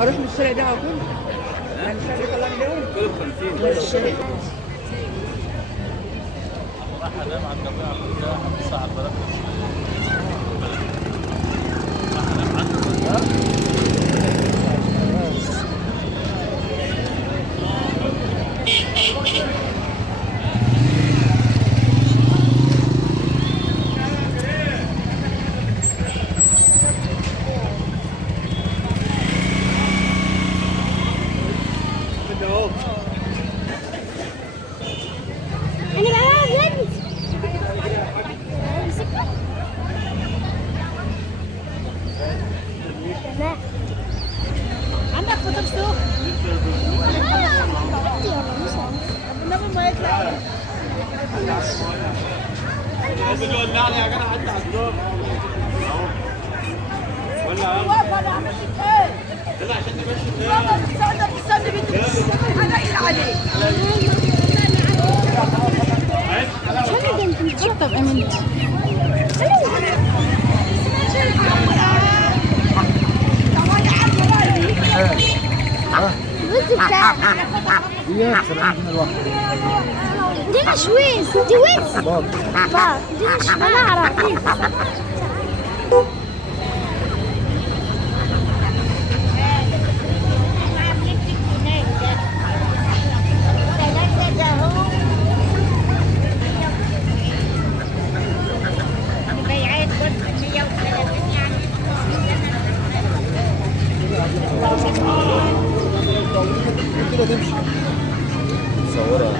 اروح من الشارع ده على طول. يعني الشارع ده طلعني ده كله ب 50 الشارع راح انام على الطبيعه كلها ساعه البلد راح انام عنده عندك فطر سوق؟ النبي ما يطلع ولعني يا جدع حتى على الدور ولا واقف انا عملت ايه؟ طلع عشان تمشي والله تستنى بنتي هنقل عليك طب امنت دي مشويز دي ويز بابا دي مش اعرف كده تمشي تصورها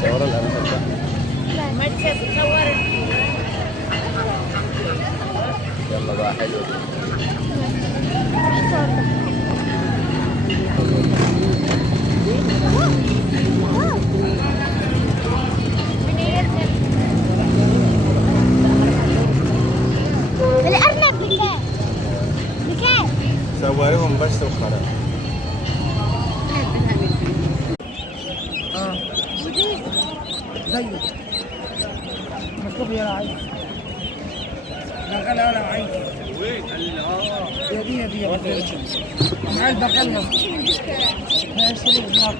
صورها الأمانة بقى ما تصور يلا بقى حلو الأرنب بكام؟ بكام؟ صوريهم بس وخلاص زيه مطلوب يا عايز بغلة ولا عايز وين؟ يا دي يا دي يا دي معايا البغلة يا شريف نار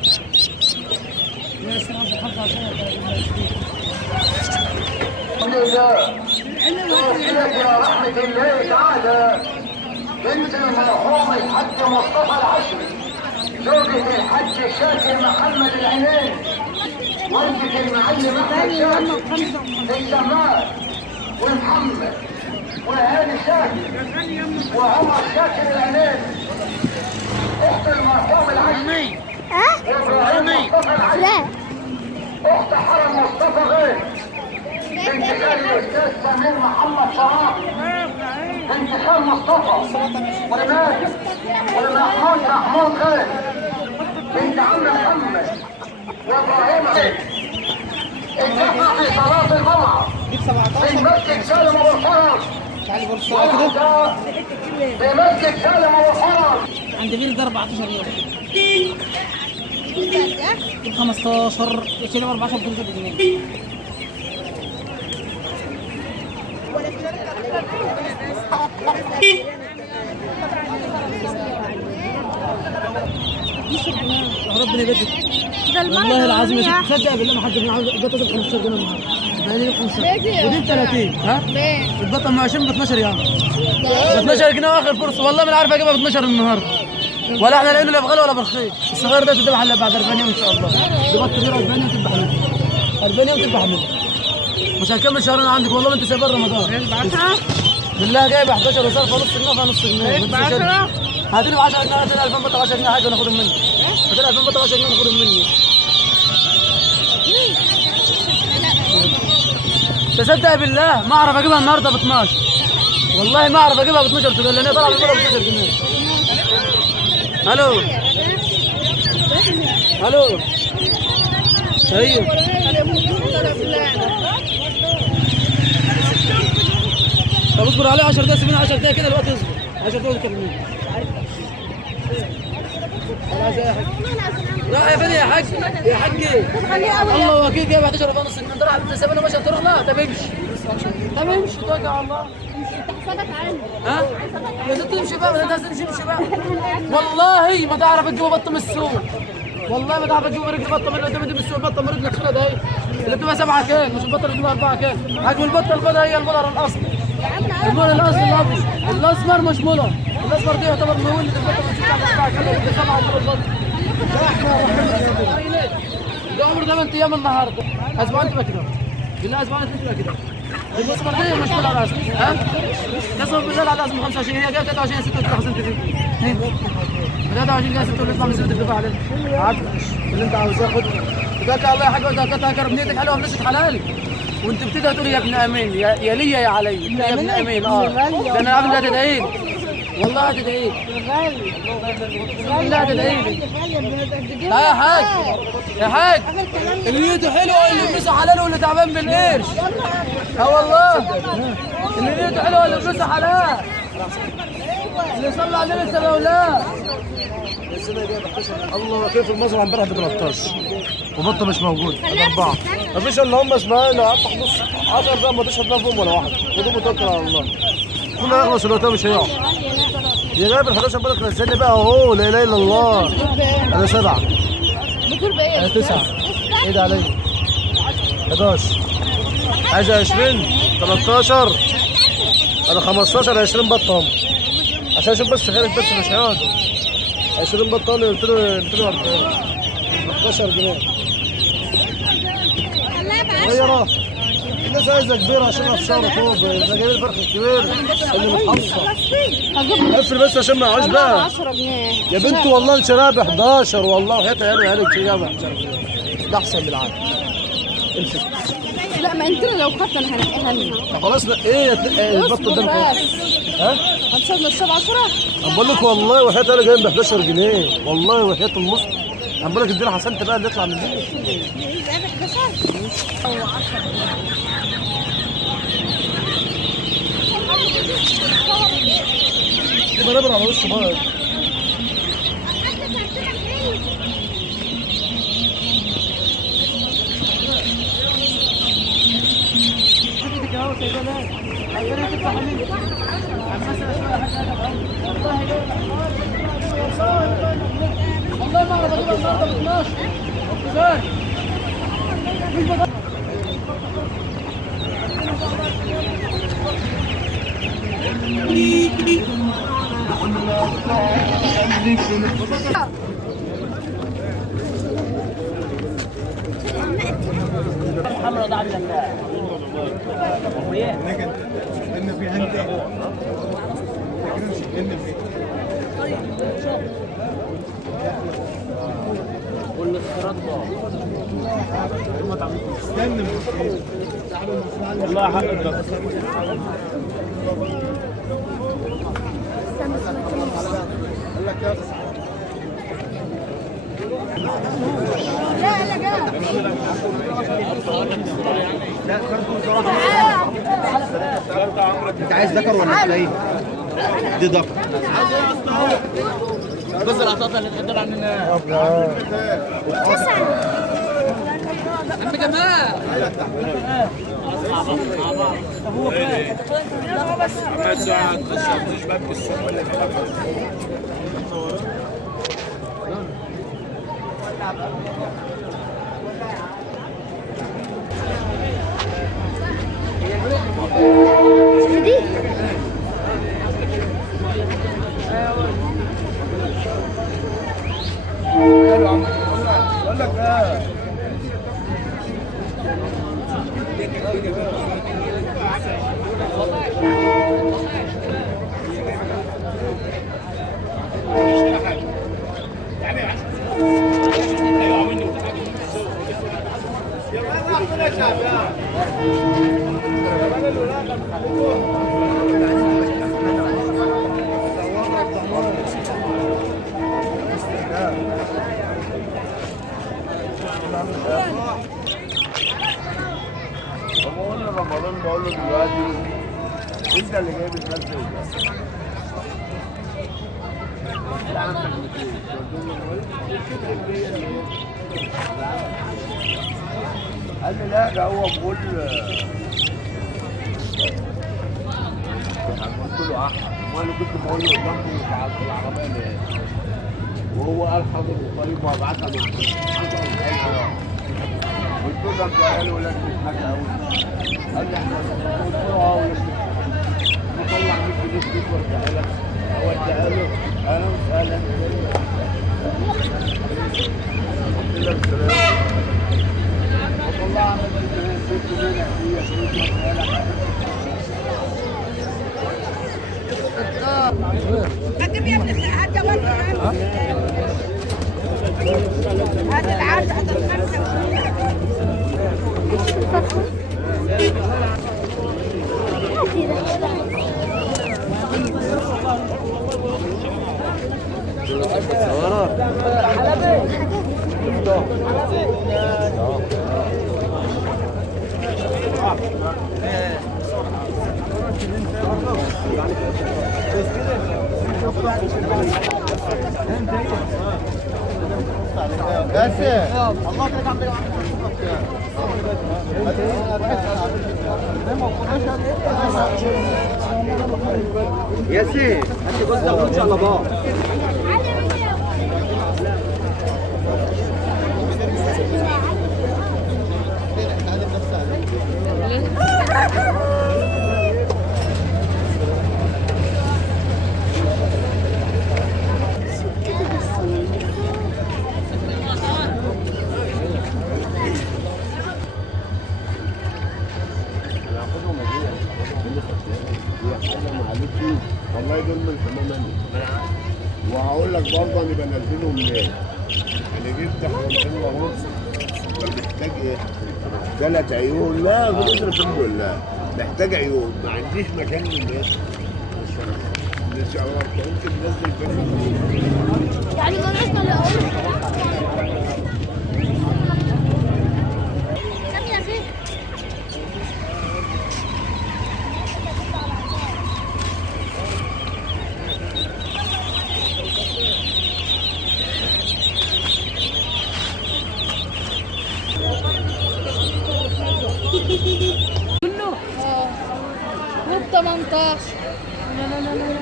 يا سلام بحفظ إلى رحمة الله تعالى بنت المرحوم الحاج مصطفى العشري زوجة الحاج شاكر محمد العنين والدة المعلم أحمد شاكر السماء ومحمد وهاني شاكر وعمر شاكر العنين أخت المرحوم العشري وإبراهيم مصطفى العشري أخت حرم مصطفى غير بنت خال الأستاذ سمير محمد صلاح بنت خال مصطفى ولماجد محمود غير بنت عم محمد وإبراهيم غير اتفق في صلاة الجمعة في مسجد سالم أبو الفرج في مسجد سالم أبو الفرج عند فيل ده 14 يوم 15 20 14 جنيه ربنا يبارك والله العظيم تصدق بالله ما حد من عاوز البطه ب 15 جنيه النهارده. ده 15 ودي 30 ها؟ البطه ب 20 ب 12 يوم. ب 12 جنيه اخر فرصه، والله ما عارف اجيبها ب 12 النهارده، ولا احنا لقينا لا بغالي ولا برخيص. الصغير ده تذبح الا بعد 40 يوم ان شاء الله. دي بط كبيره 40 يوم تذبح منها، 40 يوم تذبح منها. مش هنكمل شهرين عندك والله ما انت سايبها رمضان. بالله جايب 11 وصرفه نص جنيه فنص جنيه. ب 10 هاتلي ب 10 جنيه، هاتلي 2000 بطه 10 جنيه حاجه وناخدهم منك. هاتلي 2000 بطه 10 جنيه وناخدهم منك. تصدق بالله ما اعرف اجيبها النهارده ب 12، والله ما اعرف اجيبها ب 12 تقول لان هي طالعه ب 12 جنيه. الو الو ايوه طب اصبر عليه 10 دقايق، سيبيني 10 دقايق كده الوقت يصبر 10 دقايق تكلميني. خلاص يا حاج راح يا فندم يا حاج يا حاج الله وكيل جايب 11 ونص جنيه انت راح تسيبنا ماشي تروح؟ لا طب امشي طب امشي توكل على الله. حسابك عندي. ها يا ست امشي بقى، انت لازم تمشي بقى. والله ما تعرف تجيب بطه من السوق، والله ما تعرف تجيب رجل بطه من قدام من السوق. البطه من رجلك كده اهي اللي بتبقى 7 كيلو، مش البطه اللي بتبقى 4 كيلو. حجم البطه البيضاء هي البقره الاصلي، المول الاصلي الابيض. الاسمر مش مولر، الاسمر دي يعتبر مولد البطه من 7 كيلو ل 7 كيلو البطه. ده عمره 8 ايام النهارده، اسبوعين تبقى كده بالله، اسبوعين تبقى كده. الاسمر دي مش مولر اصلي. ها قسما بالله لا لازم 25 هي جايه 23 56 تجيب 23 جايه 6 ويطلع من 6 تدفع عليك. عارف اللي انت عاوزاه خد تبارك الله يا حاج. وانت هتهكر بنيتك حلوه بنشة حلال وانت بتدعي تقول يا ابن امين يا ليا يا علي يا ابن امين. ده انا عارف انها هتدعي لي والله هتدعي لي والله هتدعي لي. لا يا حاج يا حاج اللي نيته حلوه اللي فلوسه حلال واللي تعبان بالقرش. اه والله اللي نيته حلوه اللي فلوسه حلال اللي صلى على النبي صلى الله عليه وسلم. الله كيف المزرعه امبارح ب 13 وبطه مش موجود ب 4. مفيش الا هم اسماعيل قعدت نص 10 دقايق ما تشرب فيهم ولا واحد خدوه توكل على الله. كله يخلص الوقت مش هيقع. يا جايب ال 11 بالك نزلني بقى اهو لا اله الا الله. انا 7 بتقول بايه؟ انا 9 ايه ده عليا 11 عايزه 20 13 انا 15 20 بطه هم عشان اشوف بس خيرك بس مش هيقعدوا 20 بطانه قلت له 240 11 جنيه صغيره. الناس عايزه كبيره عشان في شهر طوب ده جايب الفرخ الكبير اللي متحصل. اقفل بس عشان ما يقعدش بقى 10 جنيه يا بنت والله شراها ب 11 والله وحياتها يعني عيالك فيها ب 11 جنيه ده احسن من العادي. امسك لا ما انت لو خدت انا هنقيها لنا خلاص ايه البط قدامك ها؟ هنصير نص 10. انا بقول لك والله وحياتها انا جايب ب 11 جنيه والله وحياة المصر. انا بقول لك ادينا حسنت بقى اللي يطلع من دي. دي برابر على وشه بقى. والله ما اعرف اجيبها النهارده ب 12 والله حق الدكتور انت عايز ذكر ولا تلاقيه؟ دي ذكر بس العطاطا اللي تقدر عننا عم جمال هو فين؟ محمد سعد خش باب السوق ولا رمضان بقول له دلوقتي انت اللي جايب الناس دي. قال لي لا ده هو بقول قلت له وانا كنت بقول له قدامكم في العربيه ليه؟ وهو قال حاضر الطريق وابعتها مع قلت له انت قال ولاد حاجه قوي. قال لي احنا قلت له ولاد نطلع 100 جنيه فلوس واديها لك اوديها له اهلا وسهلا. قلت له السلام وطلع عملت له 6 جنيه هديه فلوس واديها لك. قدم يا ابن هات هذا العرض هذا الخمسة. ياسين انت قلت له ان شاء الله بقى والله دول من حمامني وهقول لك برضه انا بنزلهم ليه؟ انا جبت حمامتين ونص محتاج ايه؟ 3 عيون. لا خلاص الحمد لله محتاج عيون ما عنديش مكان للناس. مش عارف ممكن ننزل فين يعني ما نسمع لأقول كم يا زين؟ كله مو ب 18. لا لا لا لا لا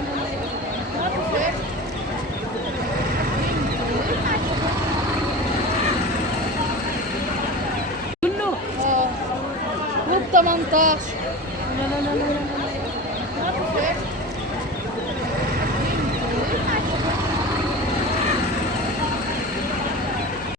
كله مو ب 18. لا لا لا لا